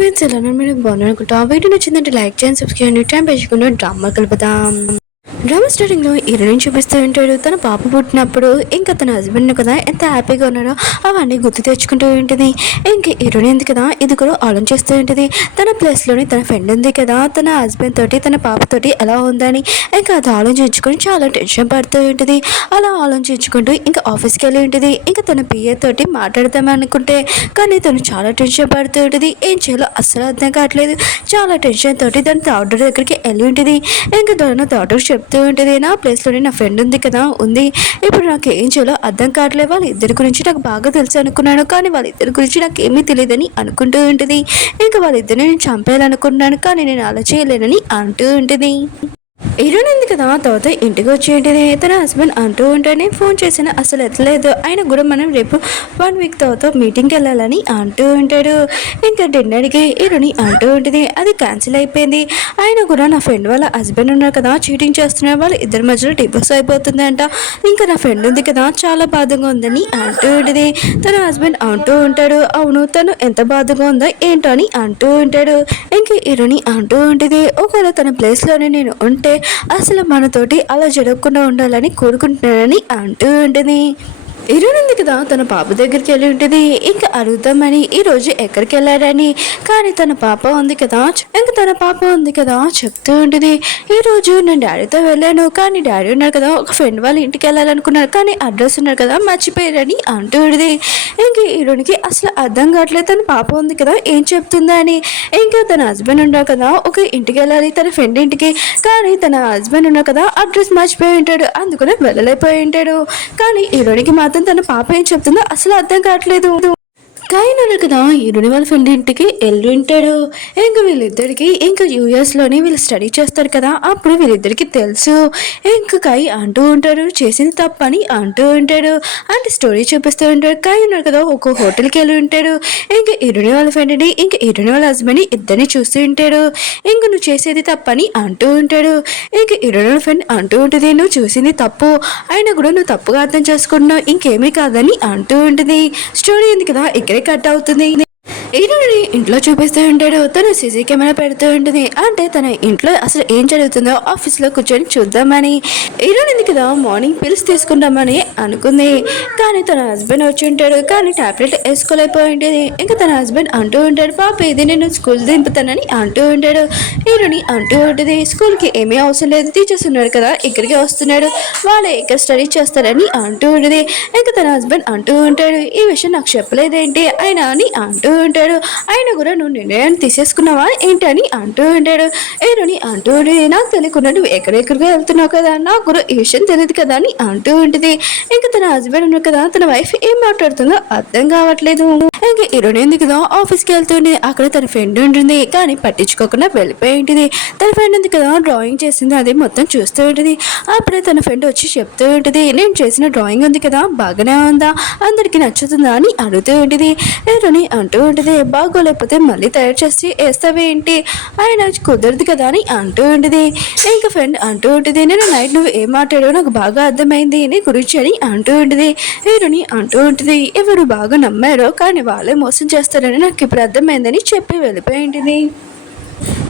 Friends ఎలా ఉన్నారు? మీరు బాగున్నారు అనుకుంటా. వీడియో నచ్చిందంటే లైక్ చేయండి, సబ్స్క్రైబ్ చేయండి. టైం పెంచుకున్న డ్రామా కలుపుదాం. డ్రామా స్టార్టింగ్ లో హీరోయిన్ చూపిస్తూ ఉంటాడు. తన పాప పుట్టినప్పుడు ఇంకా తన హస్బెండ్ కదా ఎంత హ్యాపీగా ఉన్నారో అవన్నీ గుర్తు తెచ్చుకుంటూ ఉంటుంది. ఇంకా హీరోయిన్ ఉంది కదా ఇది కూడా ఆలోచిస్తూ ఉంటుంది. తన ప్లేస్ లోని తన ఫ్రెండ్ ఉంది కదా తన హస్బెండ్ తోటి తన పాపతోటి ఎలా ఉందని ఇంకా అది ఆలోచించుకొని చాలా టెన్షన్ పడుతూ ఉంటుంది. అలా ఆలోచించుకుంటూ ఇంకా ఆఫీస్కి వెళ్ళి ఉంటుంది. ఇంకా తన పిఏ తోటి మాట్లాడదాం అనుకుంటే కానీ తను చాలా టెన్షన్ పడుతూ ఉంటుంది. ఏం చేయాలో అస్సలు అర్థం కావట్లేదు. చాలా టెన్షన్ తోటి తన డాక్టర్ దగ్గరికి వెళ్ళి ఉంటుంది. ఇంకా తన డాక్టర్ చెప్తూ ఉంటుంది, నా ప్లేస్లోనే నా ఫ్రెండ్ ఉంది కదా ఉంది, ఇప్పుడు నాకు ఏం చేయాలో అర్థం కావట్లేదు. వాళ్ళ ఇద్దరి గురించి నాకు బాగా తెలుసు అనుకున్నాను, కానీ వాళ్ళ ఇద్దరి గురించి నాకు ఏమీ తెలియదని అనుకుంటూ ఉంటుంది. ఇంకా వాళ్ళిద్దరిని నేను చంపేయాలనుకుంటున్నాను, కానీ నేను అలా చేయలేనని అంటూ ఉంటుంది. హీరోయిన్ ఉంది కదా తర్వాత ఇంటికి వచ్చేంటిది తన హస్బెండ్ అంటూ ఉంటేనే ఫోన్ చేసిన అసలు ఎత్తలేదు. ఆయన కూడా మనం రేపు 1 వీక్ తర్వాత మీటింగ్కి వెళ్ళాలని అంటూ ఉంటాడు. ఇంకా డిన్నర్కి హీరోని అంటూ ఉంటుంది అది క్యాన్సిల్ అయిపోయింది. ఆయన కూడా నా ఫ్రెండ్ వాళ్ళ హస్బెండ్ ఉన్నారు కదా చీటింగ్ చేస్తున్నారు, వాళ్ళ ఇద్దరి మధ్యలో డివోర్స్ అయిపోతుంది అంట. ఇంకా నా ఫ్రెండ్ ఉంది కదా చాలా బాధగా ఉందని అంటూ ఉంటుంది. తన హస్బెండ్ అంటూ ఉంటాడు అవును తను ఎంత బాధగా ఉందో ఏంటో అని అంటూ ఉంటాడు. ఇంకా హీరోని అంటూ ఉంటుంది ఒకవేళ తన ప్లేస్లోనే నేను ఉంటే అసలు మనతోటి అలా జరగకుండా ఉండాలని కోరుకుంటున్నానని అంటూ ఉంటుంది. హీరోయిన్ ఉంది కదా తన పాప దగ్గరికి వెళ్ళి ఉంటుంది. ఇంకా అడుగుతామని ఈరోజు ఎక్కడికి వెళ్ళారని, కానీ తన పాప ఉంది కదా చెప్తూ ఉంటుంది ఈరోజు నేను డాడీతో వెళ్ళాను, కానీ డాడీ ఉన్నారు కదా ఒక ఫ్రెండ్ వాళ్ళ ఇంటికి వెళ్ళాలనుకున్నారు, కానీ అడ్రస్ ఉన్నారు కదా మర్చిపోయారని అంటూ ఉంటుంది. ఇంకా హీరోయిన్కి అసలు అర్థం కావట్లేదు తన పాప ఉంది కదా ఏం చెప్తుందా అని. ఇంకా తన హస్బెండ్ ఉన్నారు కదా ఒక ఇంటికి వెళ్ళాలి తన ఫ్రెండ్ ఇంటికి, కానీ తన హస్బెండ్ ఉన్నారు కదా అడ్రస్ మర్చిపోయి ఉంటాడు, అందుకనే వెళ్ళలేకపోయి ఉంటాడు. కానీ హీరోయిన్కి మాత్రం తన పాప ఏం చెప్తుందో అసలు అర్థం కావట్లేదు. కాయన కదా హీరోని వాళ్ళ ఫ్రెండ్ ఇంటికి వెళ్ళి ఉంటాడు. ఇంకా వీళ్ళిద్దరికి ఇంకా యూఎస్లోని వీళ్ళు స్టడీ చేస్తారు కదా అప్పుడు వీళ్ళిద్దరికి తెలుసు. ఇంకా కాయ్ అంటూ ఉంటాడు చేసింది తప్పని అంటూ ఉంటాడు. అంటే స్టోరీ చూపిస్తూ ఉంటాడు. కాయ్ ఉన్నారు కదా ఒక హోటల్కి వెళ్ళి ఉంటాడు. ఇంకా హీరోని వాళ్ళ ఫ్రెండ్ని ఇంకా హీరోని వాళ్ళ హస్బెండ్ని ఇద్దరిని చూస్తూ ఉంటాడు. ఇంకా నువ్వు చేసేది తప్పని అంటూ ఉంటాడు. ఇంకా హీరోని వాళ్ళ ఫ్రెండ్ అంటూ ఉంటుంది నువ్వు చూసింది తప్పు, అయినా కూడా నువ్వు తప్పుగా అర్థం చేసుకుంటున్నావు ఇంకేమీ కాదని అంటూ ఉంటుంది. స్టోరీ ఉంది కదా ఇక్కడే కట్ అవుతుంది. హీరోని ఇంట్లో చూపిస్తూ ఉంటాడు. తను సీసీ కెమెరా పెడుతూ ఉంటుంది. అంటే తన ఇంట్లో అసలు ఏం జరుగుతుందో ఆఫీస్లో కూర్చొని చూద్దామని. హీరోయిన్ ఉంది కదా మార్నింగ్ పిల్స్ తీసుకుందామని అనుకుంది, కానీ తన హస్బెండ్ వచ్చి ఉంటాడు, కానీ టాబ్లెట్ వేసుకోలేకపోయి ఉంటుంది. ఇంకా తన హస్బెండ్ అంటూ ఉంటాడు పాప ఇది నేను స్కూల్ దింపుతానని అంటూ ఉంటాడు. హీరోని అంటూ ఉంటుంది స్కూల్కి ఏమీ అవసరం లేదు, టీచర్స్ ఉన్నారు కదా ఇక్కడికి వస్తున్నాడు, వాళ్ళే ఇక్కడ స్టడీ చేస్తారని అంటూ ఉంటుంది. ఇంకా తన హస్బెండ్ అంటూ ఉంటాడు ఈ విషయం నాకు చెప్పలేదేంటి ఆయన అని అంటూ ఉంటాడు. ఆయన కూడా నువ్వు నిర్ణయాన్ని తీసేసుకున్నావా ఏంటి అని అంటూ ఉంటాడు. హీరోని అంటూ ఉంటుంది నాకు తెలియకుండా నువ్వు ఎక్కడెక్కడికి వెళ్తున్నావు కదా నాకు కూడా ఈ విషయం తెలియదు కదా అని అంటూ ఉంటుంది. ఇంకా తన హస్బెండ్ ఉన్నారు కదా తన వైఫ్ ఏం మాట్లాడుతుందో అర్థం కావట్లేదు. ఇంకా హీరోని ఉంది కదా ఆఫీస్కి వెళ్తుంది. అక్కడ తన ఫ్రెండ్ ఉంటుంది, కానీ పట్టించుకోకుండా వెళ్ళిపోయి ఉంటుంది. తన ఫ్రెండ్ ఉంది కదా డ్రాయింగ్ చేసింది అది మొత్తం చూస్తూ ఉంటుంది. అప్పుడే తన ఫ్రెండ్ వచ్చి చెప్తూ ఉంటుంది నేను చేసిన డ్రాయింగ్ ఉంది కదా బాగానే ఉందా అందరికి నచ్చుతుందా అని అడుగుతూ ఉంటుంది. హీరోని అంటూ ఉంటుంది బాగోలేకపోతే మళ్ళీ తయారు చేసి వేస్తావేంటి ఆయన కుదరదు కదా అని అంటూ ఉంటుంది. ఇంకా ఫ్రెండ్ అంటూ ఉంటుంది నేను నైట్ నువ్వు ఏం మాట్లాడావు నాకు బాగా అర్థమైంది నీ గురించి అని అంటూ ఉంటుంది. హీరోని అంటూ ఉంటుంది ఎవరు బాగా నమ్మారో కానీ వాళ్ళే మోసం చేస్తారని నాకు ఇప్పుడు అర్థమైందని చెప్పి వెళ్ళిపోయి ఉంటుంది.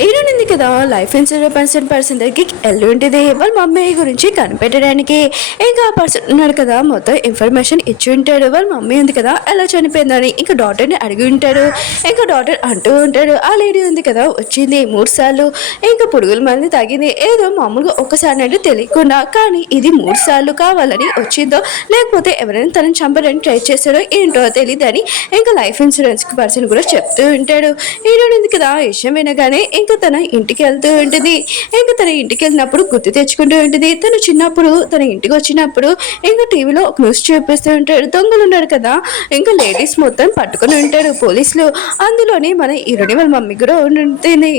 హీరోయిన్ ఉంది కదా లైఫ్ ఇన్సూరెన్స్ పర్సన్ దగ్గరికి వెళ్ళి ఉంటుంది వాళ్ళ మమ్మీ గురించి కనిపెట్టడానికి. ఇంకా ఆ పర్సన్ ఉన్నాడు కదా మొత్తం ఇన్ఫర్మేషన్ ఇచ్చి ఉంటాడు. వాళ్ళ మమ్మీ ఉంది కదా ఎలా చనిపోయిందని ఇంకా డాక్టర్ని అడిగి ఉంటాడు. ఇంకా డాక్టర్ అంటూ ఉంటాడు ఆ లేడీ ఉంది కదా వచ్చింది 3 సార్లు ఇంకా పురుగుల మంది తాగింది ఏదో మామూలుగా ఒక్కసారి అంటే తెలియకుండా, కానీ ఇది 3 సార్లు కావాలని వచ్చిందో లేకపోతే ఎవరైనా తనని చంపాలని ట్రై చేస్తాడో ఏంటో తెలియదని ఇంకా లైఫ్ ఇన్సూరెన్స్ పర్సన్ కూడా చెప్తూ ఉంటాడు. హీరోయిన్ ఉంది కదా ఆ విషయం వినగానే ఇంకా తన ఇంటికి వెళ్తూ ఉంటుంది. ఇంకా తన ఇంటికి వెళ్ళినప్పుడు గుర్తు తెచ్చుకుంటూ ఉంటుంది తను చిన్నప్పుడు తన ఇంటికి వచ్చినప్పుడు ఇంకా టీవీలో ఒక న్యూస్ చూపిస్తూ ఉంటాడు దొంగలు ఉన్నారు కదా ఇంకా లేడీస్ మొత్తం పట్టుకొని ఉంటాడు పోలీసులు, అందులోని మన హీరోని వాళ్ళ మమ్మీ కూడా ఉంటుంది.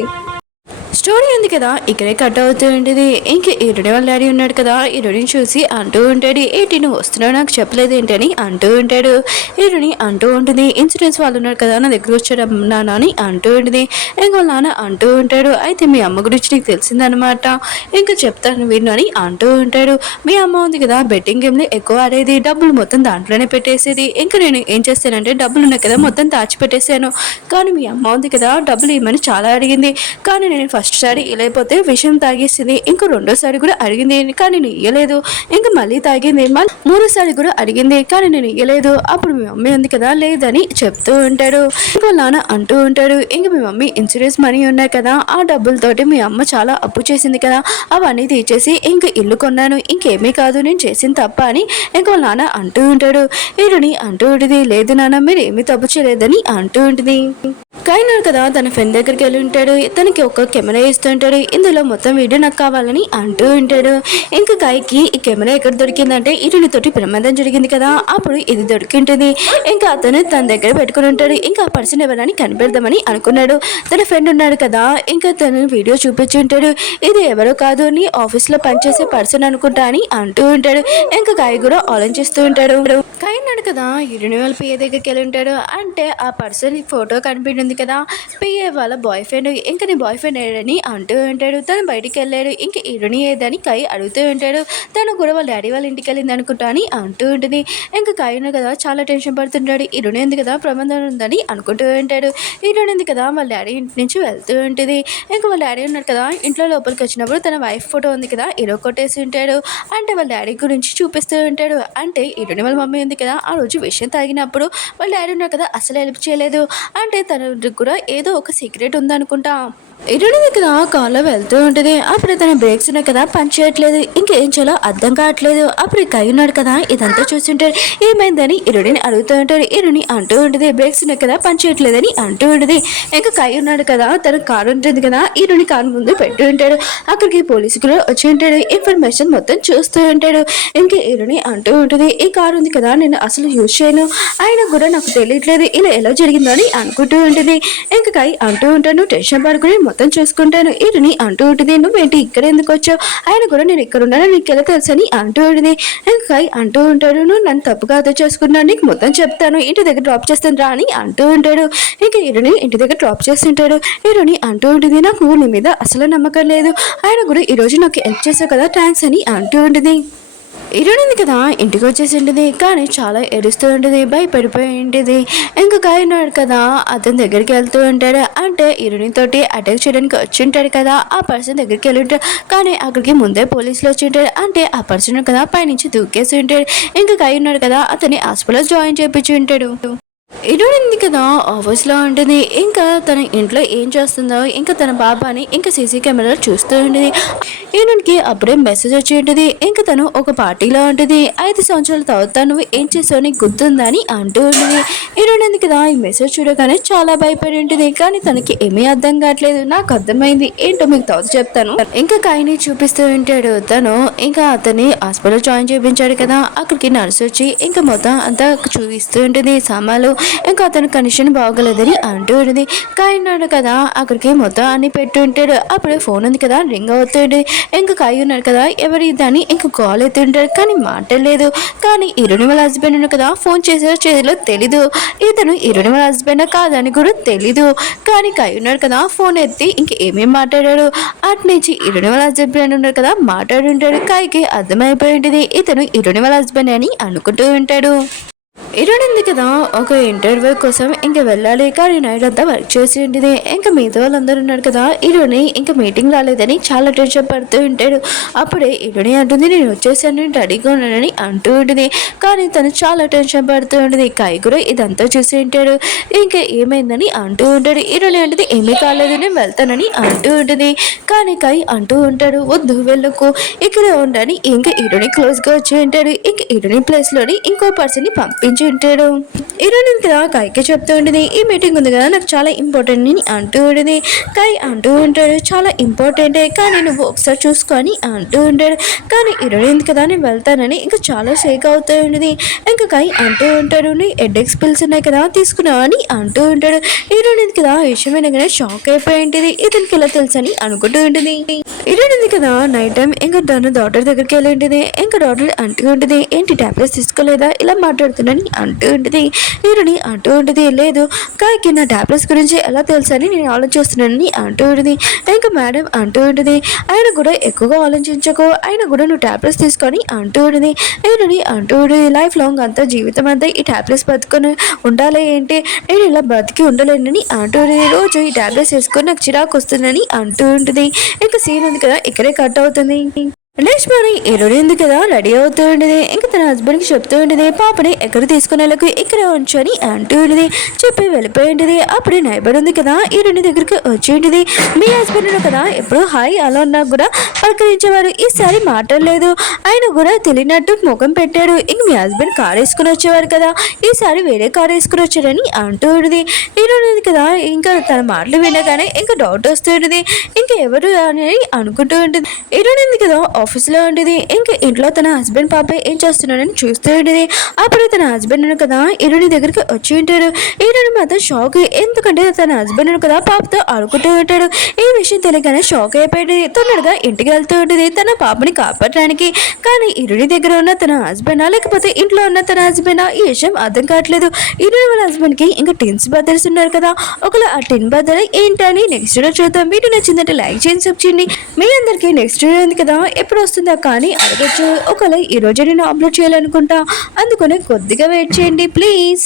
స్టోరీ ఉంది కదా ఇక్కడే కట్ అవుతూ ఉంటుంది. ఇంక ఈరుడి వాళ్ళ డాడీ ఉన్నాడు కదా, ఈరుడిని చూసి అంటూ ఉంటాడు, ఏంటి నువ్వు వస్తున్నావు నాకు చెప్పలేదు ఏంటని అంటూ ఉంటాడు. ఈరుని అంటూ ఉంటుంది, ఇన్సూరెన్స్ వాళ్ళు ఉన్నారు కదా నా దగ్గర వచ్చాడు నాన్న అని అంటూ ఉంటుంది. ఇంకో నాన్న అంటూ ఉంటాడు, అయితే మీ అమ్మ గురించి నీకు తెలిసిందనమాట, ఇంకా చెప్తాను విను అని అంటూ ఉంటాడు. మీ అమ్మ ఉంది కదా బెట్టింగ్ గేమ్లో ఎక్కువ ఆడేది, డబ్బులు మొత్తం దాంట్లోనే పెట్టేసేది. ఇంకా నేను ఏం చేస్తానంటే డబ్బులు ఉన్నాయి కదా మొత్తం దాచిపెట్టేసాను, కానీ మీ అమ్మ ఉంది కదా డబ్బులు ఇవ్వమని చాలా అడిగింది, కానీ నేను ఫస్ట్ సారి ఇవ్వలేకపోతే విషయం తాగేసింది. ఇంకో రెండోసారి కూడా అడిగింది కానీ నేను ఇవ్వలేదు. ఇంకా మళ్ళీ తాగింది, మళ్ళీ మూడోసారి కూడా అడిగింది కానీ నేను ఇవ్వలేదు. అప్పుడు మీ మమ్మీ ఉంది కదా లేదని చెప్తూ ఉంటాడు. ఇంకో నాన్న అంటూ ఉంటాడు, ఇంక మీ మమ్మీ ఇన్సూరెన్స్ మనీ ఉన్నాయి కదా ఆ డబ్బులతోటి మీ అమ్మ చాలా అప్పు చేసింది కదా అవన్నీ తీసేసి ఇంక ఇల్లు కొన్నాను, ఇంకేమీ కాదు నేను చేసిన తప్ప అని ఇంకో నాన్న అంటూ ఉంటాడు. ఈరుని అంటూ ఉంటుంది, లేదు నాన్న మీరు ఏమీ తప్పు చేయలేదని అంటూ ఉంటుంది. కాయనాడు కదా తన ఫ్రెండ్ దగ్గరికి వెళ్ళి ఉంటాడు, తనకి ఒక కెమెరా ఇస్తూ ఉంటాడు, ఇందులో మొత్తం వీడియో నాకు కావాలని అంటూ ఉంటాడు. ఇంకా కాయకి ఈ కెమెరా ఎక్కడ దొరికిందంటే ఇరునితోటి ప్రమాదం జరిగింది కదా అప్పుడు ఇది దొరికింటుంది. ఇంకా అతను తన దగ్గర పెట్టుకుని ఉంటాడు. ఇంకా ఆ పర్సన్ ఎవరని కనిపెడదామని అనుకున్నాడు. తన ఫ్రెండ్ ఉన్నాడు కదా ఇంకా తను వీడియో చూపించి ఉంటాడు, ఇది ఎవరో కాదు అని ఆఫీస్లో పనిచేసే పర్సన్ అనుకుంటా అని అంటూ ఉంటాడు. ఇంకా కాయ కూడా ఆలోచిస్తూ ఉంటాడు. కాయన్నాడు కదా ఇరుని వాళ్ళ పిఏ దగ్గరికి వెళ్ళి ఉంటాడు, అంటే ఆ పర్సన్ ఫోటో కనిపించింది కదా పిఏ వాళ్ళ బాయ్ ఫ్రెండ్, ఇంకా నీ బాయ్ ఫ్రెండ్ ఏడని అంటూ ఉంటాడు. తను బయటికి వెళ్ళాడు, ఇంకా ఇరుని ఏదని కై అడుగుతూ ఉంటాడు. తను కూడా వాళ్ళ డాడీ వాళ్ళ ఇంటికి వెళ్ళింది అనుకుంటా అని అంటూ ఉంటుంది. ఇంకా కాయను కదా చాలా టెన్షన్ పడుతుంటాడు, ఇరుని ఉంది కదా ప్రమాదం ఉందని అనుకుంటూ ఉంటాడు. ఇరుని ఉంది కదా వాళ్ళ డాడీ ఇంటి నుంచి వెళ్తూ ఉంటుంది. ఇంకా వాళ్ళ డాడీ ఉన్నాడు కదా ఇంట్లో లోపలికి వచ్చినప్పుడు తన వైఫ్ ఫోటో ఉంది కదా ఇరో కొట్టేసి ఉంటాడు, అంటే వాళ్ళ డాడీ గురించి చూపిస్తూ ఉంటాడు. అంటే ఇరుని వాళ్ళ మమ్మీ ఉంది కదా ఆ రోజు విషయం తాగినప్పుడు వాళ్ళ డాడీ ఉన్నారు కదా అసలు హెల్ప్ చేయలేదు, అంటే తన కూడా ఏదో ఒక సీక్రెట్ ఉందనుకుంటా. ఇరుని కదా కాల్లో వెళ్తూ ఉంటుంది, అప్పుడు తన బ్రేక్స్ ఉన్నాయి కదా పని చేయట్లేదు, ఇంకేం చేయాలో అర్థం కావట్లేదు. అప్పుడు కై ఉన్నాడు కదా ఇదంతా చూస్తుంటాడు, ఏమైందని ఇరుడిని అడుగుతూ ఉంటాడు. ఇరుని అంటూ ఉంటుంది, బ్రేక్స్ ఉన్నాయి కదా పని చేయట్లేదని అంటూ ఉంటుంది. ఇంకా కై ఉన్నాడు కదా తన కారు ఉంటుంది కదా ఇరుని కారు ముందు పెట్టి ఉంటాడు, అక్కడికి పోలీసు కూడా వచ్చి ఉంటాడు, ఇన్ఫర్మేషన్ మొత్తం చూస్తూ ఉంటాడు. ఇంకా ఇరుని అంటూ ఉంటుంది, ఈ కారు ఉంది కదా నేను అసలు యూజ్ చేయను, ఆయన కూడా నాకు తెలియట్లేదు ఇలా ఎలా జరిగిందో అని అనుకుంటూ ఉంటుంది. ఇంకా కై అంటూ ఉంటాను టెన్షన్ పడుకుని మొత్తం చూసుకుంటాను. ఇరుని అంటూ ఉంటుంది, నువ్వేంటి ఇక్కడ ఎందుకు వచ్చావు, ఆయన కూడా నేను ఇక్కడ ఉన్నాను నీకు ఎలా తెలుసని అంటూ ఉంటుంది. ఇంకా అంటూ ఉంటాడు, నువ్వు నన్ను తప్పుగా అర్థం చేసుకున్నాను నీకు మొత్తం చెప్తాను ఇంటి దగ్గర డ్రాప్ చేస్తాను రా అని అంటూ ఉంటాడు. ఇంకా ఇరుని ఇంటి దగ్గర డ్రాప్ చేస్తుంటాడు. ఇరుని అంటూ ఉంటుంది, నాకు నీ మీద అసలు నమ్మకం లేదు, ఆయన కూడా ఈరోజు నాకు హెల్ప్ చేసావు కదా థ్యాంక్స్ అని అంటూ ఉంటుంది. ఇరునింది కదా ఇంటికి వచ్చేసి ఉంటుంది, కానీ చాలా ఏడుస్తూ ఉంటుంది, భయపడిపోయి ఉంటుంది. ఇంకా కాయనాడు కదా అతని దగ్గరికి వెళ్తూ ఉంటాడు, అంటే ఇరునితోటి అటాక్ చేయడానికి వచ్చి ఉంటాడు కదా ఆ పర్సన్ దగ్గరికి వెళ్ళి ఉంటాడు, కానీ అక్కడికి ముందే పోలీసులు వచ్చి ఉంటాడు, అంటే ఆ పర్సన్ కదా పైనుంచి దూకేసి ఉంటాడు. ఇంకా కాయన్నాడు కదా అతని హాస్పిటల్లో జాయిన్ చేయించి ఉంటాడు. ఇరునింది కదా ఆఫీస్లో ఉంటుంది, ఇంకా తన ఇంట్లో ఏం చేస్తుందో ఇంకా తన బాబాని ఇంకా సీసీ కెమెరాలో చూస్తూ ఉంటుంది. ఈయనకి అప్పుడే మెసేజ్ వచ్చి ఉంటుంది, ఇంకా తను ఒక పార్టీలో ఉంటుంది, 5 సంవత్సరాల తర్వాత నువ్వు ఏం చేసావు నీకు గుర్తుందా అని అంటూ ఉంటుంది. ఇరునింది కదా ఈ మెసేజ్ చూడగానే చాలా భయపడి ఉంటుంది, కానీ తనకి ఏమీ అర్థం కావట్లేదు. నాకు అర్థమైంది ఏంటో మీకు తర్వాత చెప్తాను. ఇంకా కాయని చూపిస్తూ ఉంటాడు, తను ఇంకా అతన్ని హాస్పిటల్ జాయిన్ చేయించాడు కదా అక్కడికి నర్సు వచ్చి ఇంకా మొత్తం అంతా చూపిస్తూ ఉంటుంది సామాన్లు, ఇంకా అతని కండిషన్ బాగోలేదని అంటూ ఉంటుంది. కాయన్నాడు కదా అక్కడికి మొత్తం అన్ని పెట్టి ఉంటాడు, అప్పుడే ఫోన్ ఉంది కదా రింగ్ అవుతుంది. ఇంకా కాయ ఉన్నాడు కదా ఎవరి దాన్ని ఇంకా కాల్ ఎత్తుంటాడు, కానీ మాట్లాడలేదు. కానీ ఇరుని వాళ్ళ హస్బెండ్ ఉన్నాడు కదా ఫోన్ చేసే చేతిలో తెలీదు, ఇతను ఇరుని వాళ్ళ హస్బెండ్ కాదని కూడా తెలీదు. కానీ కాయ ఉన్నాడు కదా ఫోన్ ఎత్తి ఇంక ఏమేమి మాట్లాడాడు, అటు నుంచి ఇరుని వాళ్ళ హస్బెండ్ ఉన్నాడు కదా మాట్లాడుంటాడు. కాయకి అర్థమైపోయి ఉంటుంది ఇతను ఇరుని వాళ్ళ హస్బెండ్ అని అనుకుంటూ ఉంటాడు. ఇరునింది కదా ఒక ఇంటర్వ్యూ కోసం ఇంకా వెళ్ళాలి, కానీ నైట్ అంతా వర్క్ చేసి ఉంటుంది. ఇంకా మిగతా వాళ్ళందరూ ఉన్నారు కదా ఇరుని ఇంకా మీటింగ్ రాలేదని చాలా టెన్షన్ పడుతూ ఉంటాడు. అప్పుడే ఇరుని అంటుంది, నేను వచ్చేసాను నేను రెడీగా ఉన్నానని అంటూ ఉంటుంది, కానీ తను చాలా టెన్షన్ పడుతూ ఉంటుంది. కాయ కూడా ఇదంతా చూసి ఉంటాడు, ఇంకా ఏమైందని అంటూ ఉంటాడు. ఇరుని అంటుంది ఏమీ కాలేదు నేను వెళ్తానని అంటూ ఉంటుంది, కానీ కాయ అంటూ ఉంటాడు వద్దు వెళ్ళకు ఇక్కడ ఉండని. ఇంకా ఇరుని క్లోజ్గా వచ్చి ఉంటాడు, ఇంకా ఇరుని ప్లేస్లోని ఇంకో పర్సన్ని పంపి ఒప్పించి ఉంటాడు. ఈరోజు కదా కాయకి చెప్తూ ఉంటుంది, ఈ మీటింగ్ ఉంది కదా నాకు చాలా ఇంపార్టెంట్ అని అంటూ ఉంటుంది. కాయ్ అంటూ ఉంటాడు, చాలా ఇంపార్టెంటే కానీ నువ్వు ఒకసారి చూసుకొని అంటూ ఉంటాడు. కానీ ఈరోజు కదా నేను వెళ్తానని ఇంకా చాలా షేక్ అవుతూ ఉంటుంది. ఇంకా కాయ్ అంటూ ఉంటాడు, నీ హెడేక్స్ పిల్స్ ఉన్నాయి కదా తీసుకున్నావు అని అంటూ ఉంటాడు. ఈరోజు కదా ఈ విషయం వినగానే షాక్ అయిపోయి ఉంటుంది. ఇతనికి ఎలా తెలుసు అని అనుకుంటూ ఉంటుంది. ఈరోజు కదా నైట్ టైం ఇంకా తన డాక్టర్ దగ్గరికి వెళ్ళి ఉంటుంది. ఇంకా డాక్టర్ అంటూ ఉంటుంది, ఏంటి టాబ్లెట్స్ తీసుకోలేదా ఇలా మాట్లాడుతున్నాని అంటూ ఉంటుంది. ఈరోని అంటూ ఉంటుంది, లేదు కాయకి నా టాబ్లెట్స్ గురించి ఎలా తెలుసు అని నేను ఆలోచిస్తున్నానని అంటూ ఉంటుంది. ఇంకా మేడం అంటూ ఉంటుంది, ఆయన కూడా ఎక్కువగా ఆలోచించకు, ఆయన కూడా నువ్వు టాబ్లెట్స్ తీసుకొని అంటూ ఉంటుంది. ఈరోని అంటూ ఉంటుంది, లైఫ్ లాంగ్ అంతా జీవితం అంతా ఈ టాబ్లెట్స్ బతుకొని ఉండాలి ఏంటి, నేను ఇలా బతికి ఉండలేనని అంటూ ఉంటుంది. రోజు ఈ టాబ్లెట్స్ వేసుకొని నాకు చిరాకు వస్తుందని అంటూ ఉంటుంది. ఇంకా సీన్ ఉంది కదా ఇక్కడే కట్ అవుతుంది. నెక్స్ట్ మార్నింగ్ ఈరోజు ఉంది కదా రెడీ అవుతూ ఉండేది. ఇంకా తన హస్బెండ్కి చెప్తూ ఉండేది, పాపని ఎక్కడ తీసుకునే వాళ్ళకి ఇక్కడ ఉంచని అంటూ ఉండేది. చెప్పి వెళ్ళిపోయి ఉండేది. అప్పుడే నైబర్ ఉంది కదా ఈరోజు దగ్గరికి వచ్చి ఉండేది. మీ హస్బెండ్ కదా ఎప్పుడు హాయ్ అలా ఉన్నా కూడా పలకరించేవారు, ఈసారి మాట్లాడలేదు, ఆయన కూడా తెలియనట్టు ముఖం పెట్టాడు. ఇంక మీ హస్బెండ్ కార్ వేసుకుని వచ్చేవారు కదా, ఈసారి వేరే కార్ వేసుకుని వచ్చాడని అంటూ ఉండేది. ఈరోజు కదా ఇంకా తన మాటలు వినగానే ఇంకా డౌట్ వస్తూ ఉండేది, ఇంకా ఎవరు అని అనుకుంటూ ఉంటుంది. ఈరోజు కదా ఆఫీస్లో ఉండేది. ఇంకా ఇంట్లో తన హస్బెండ్ పాప ఏం చేస్తున్నాడని చూస్తూ ఉండేది. అప్పుడు తన హస్బెండ్ కదా ఈరోజు దగ్గరికి వచ్చి ఉంటాడు. ఈరోజు మాత్రం షాక్, ఎందుకంటే తన హస్బెండ్ కదా పాపతో ఆడుకుంటూ ఉంటాడు. ఈ విషయం తెలియగానే షాక్ అయిపోయింది. తొందరగా ఇంటికి వెళ్తూ ఉంటుంది తన పాపని కాపాడడానికి. కానీ ఈరోజు దగ్గర ఉన్న తన హస్బెండా లేకపోతే ఇంట్లో ఉన్న తన హస్బెండా ఈ విషయం అర్థం కావట్లేదు. ఈరోజు వాళ్ళ హస్బెండ్కి ఇంకా టిన్స్ బ్రదర్స్ ఉన్నారు కదా, ఒకవేళ ఆ టిన్ బ్రదర్ ఏంటని నెక్స్ట్ వీడియో చూద్దాం. వీడియో నచ్చిందంటే లైక్ చేయండి, సబ్స్క్రైబ్ చేయండి. మీ అందరికీ నెక్స్ట్ వీడియో ఉంది కదా ఎప్పుడు వస్తుందా కానీ అడగచ్చు. ఒకవేళ ఈ రోజు నేను అప్లోడ్ చేయాలనుకుంటా, అందుకనే కొద్దిగా వెయిట్ చేయండి ప్లీజ్.